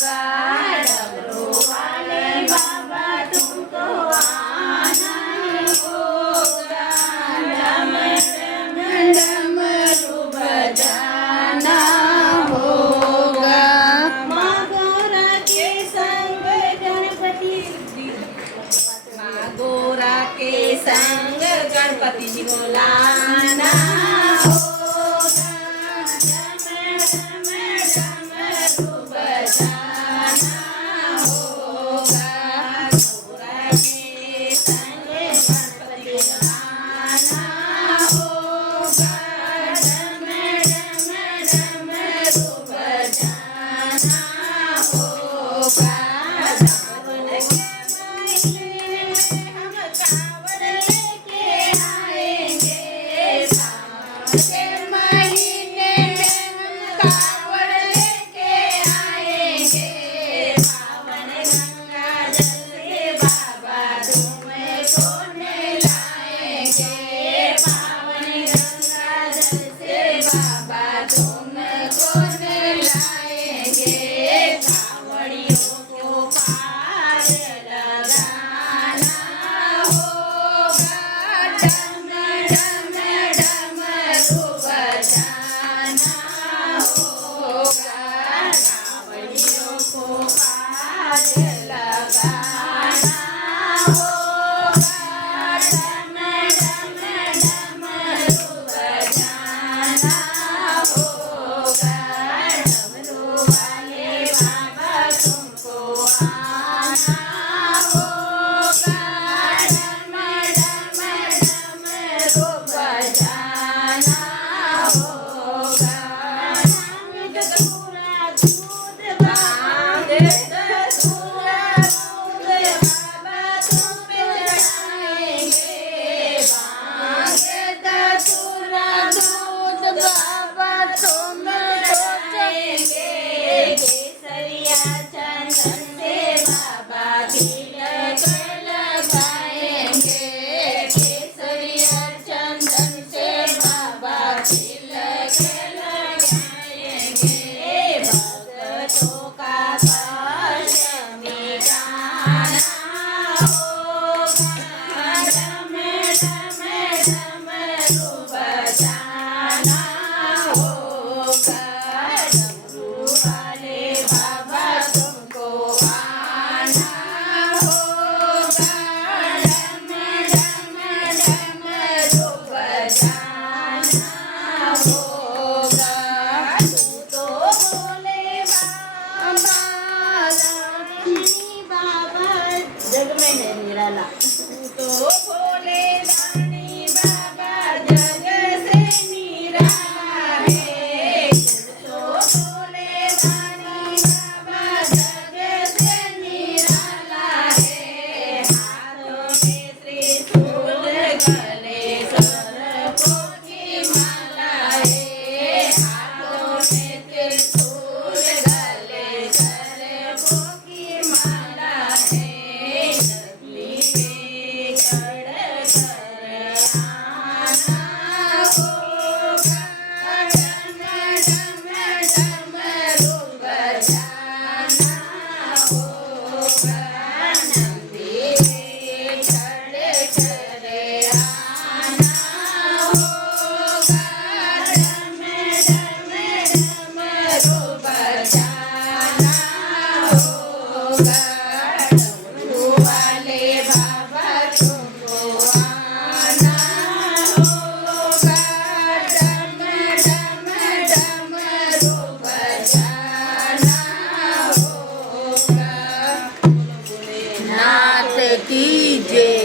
डमरू वाले बाबा तुमको आना होगा, डम डम डमरू बजाना होगा। माँ गौरा के संग गणपति, माँ गौरा के संग गणपति जी को लाना होगा, डम डम डमरू बजाना होगा। गौरा के संग गणपति को लाना होगा, डम डम डमरू बजाना होगा। सावन के महीने में हम कांवड़ लेके आएंगे, सावन के महीने में हम कांवड़ लेके आएंगे। पावन गंगा जल से बाबा तुमको नहलाएंगे, पावन गंगा जल से बाबा तुमको नहलाएंगे। कांवड़ियों को पार लगाना होगा, डम डम डमरू बजाना होगा। कांवड़ियों को पार लगाना होगा, डम डम डमरू बजाना होगा। डमरू वाले बाबा तुमको आना होगा, डम डम डमरू बजाना होगा। भांग धतूरा दूध बाबा तुम पे चढ़ाएंगे, भांग धतूरा दूध बाबा तुम चढ़ाएंगे। केसरिया चंदन से बाबा तिलक लगाएंगे, केसरिया चंदन से बाबा तिलक लगाएंगे। भक्तों का कष्ट मिटाना होगा, डम डम डमरू बजाना होगा। डमरू वाले बाबा तुमको आना होगा, डम डम डमरू बजाना होगा। तू तो बोले बाबा रानी बाबा जग में है निराला, तू तो बोले रानी बाबा जग से निराला है, तू तो बोले रानी बाबा जग से निराला है। हाथों में त्रिशूल गले सर्पों की माला है, हाथों में त्रिशूल गले सर्पों की माला है। नगली में चढ़ कर आना होगा, डम डम डमरू बजाना होगा। नंदी में चढ़ कर आना होगा, डम डम डमरू बजाना होगा। डमरू वाले बाबा तुमको आना होगा, डम डम डमरू बजाना होगा। भोलेनाथ की जय।